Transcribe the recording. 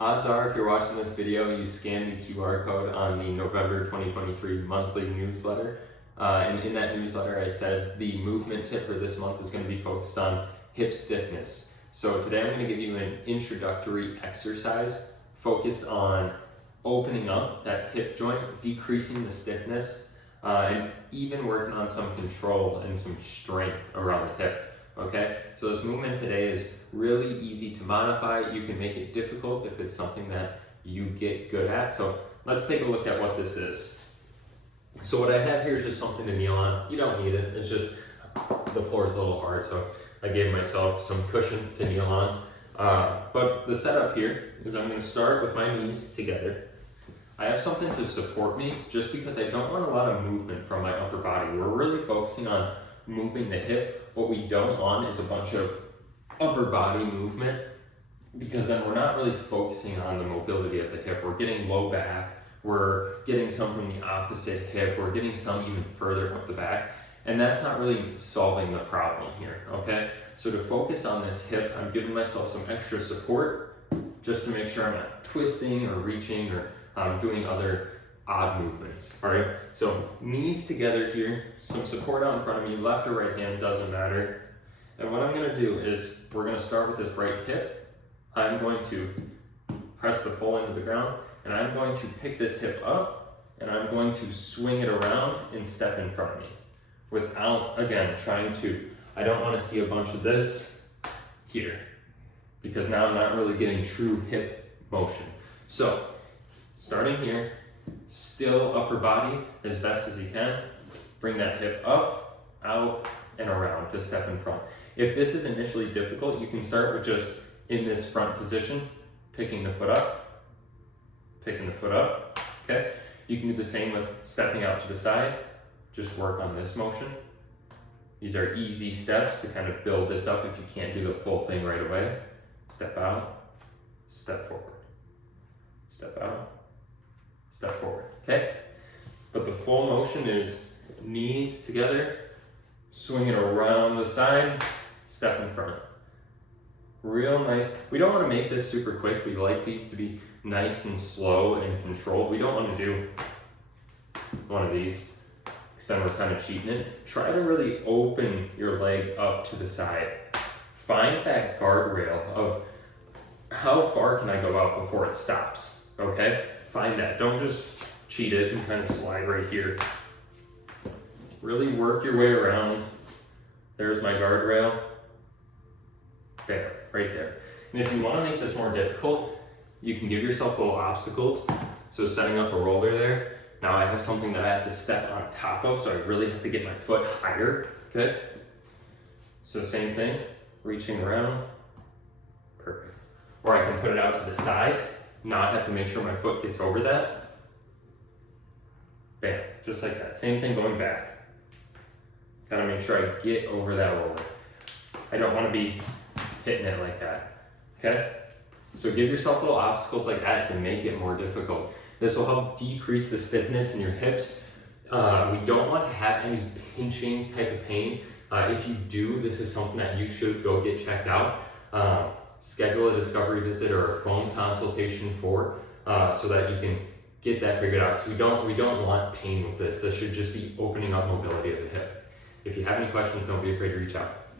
Odds are if you're watching this video, you scanned the QR code on the November 2023 monthly newsletter. And in that newsletter, I said the movement tip for this month is going to be focused on hip stiffness. So today I'm going to give you an introductory exercise focused on opening up that hip joint, decreasing the stiffness, and even working on some control and some strength around the hip. Okay, so this movement today is really easy to modify. You can make it difficult if it's something that you get good at. So let's take a look at what this is. So what I have here is just something to kneel on. You don't need it. It's just the floor is a little hard, so I gave myself some cushion to kneel on. But the setup here is I'm going to start with my knees together. I have something to support me just because I don't want a lot of movement from my upper body. We're really focusing on moving the hip. What we don't want is a bunch of upper body movement, because then we're not really focusing on the mobility of the hip. We're getting low back, we're getting some from the opposite hip, we're getting some even further up the back, and that's not really solving the problem here, okay? So to focus on this hip, I'm giving myself some extra support just to make sure I'm not twisting or reaching or doing other odd movements, all right? So knees together here, some support out in front of me, left or right hand, doesn't matter. And what I'm gonna do is, we're gonna start with this right hip. I'm going to press the pole into the ground, and I'm going to pick this hip up, and I'm going to swing it around and step in front of me. Without, again, I don't wanna see a bunch of this here, because now I'm not really getting true hip motion. So, starting here, still upper body as best as you can. Bring that hip up, out, and around to step in front. If this is initially difficult, you can start with just in this front position, picking the foot up, okay? You can do the same with stepping out to the side. Just work on this motion. These are easy steps to kind of build this up if you can't do the full thing right away. Step out, step forward, step out, step forward, okay? But the full motion is knees together, swing it around the side, step in front. Real nice. We don't want to make this super quick. We like these to be nice and slow and controlled. We don't want to do one of these, because then we're kind of cheating it. Try to really open your leg up to the side. Find that guardrail of how far can I go out before it stops, okay? Find that. Don't just cheat it and kind of slide right here. Really work your way around. There's my guardrail. There, right there. And if you want to make this more difficult, you can give yourself little obstacles. So setting up a roller there. Now I have something that I have to step on top of, so I really have to get my foot higher, okay? So same thing, reaching around. Perfect. Or I can put it out to the side. Now I have to make sure my foot gets over that. Bam, just like that. Same thing going back. Gotta make sure I get over that roller. I don't want to be hitting it like that, okay? So give yourself little obstacles like that to make it more difficult. This will help decrease the stiffness in your hips. We don't want to have any pinching type of pain. If you do, this is something that you should go get checked out. Schedule a discovery visit or a phone consultation for, so that you can get that figured out. Because we don't want pain with this. This should just be opening up mobility of the hip. If you have any questions, don't be afraid to reach out.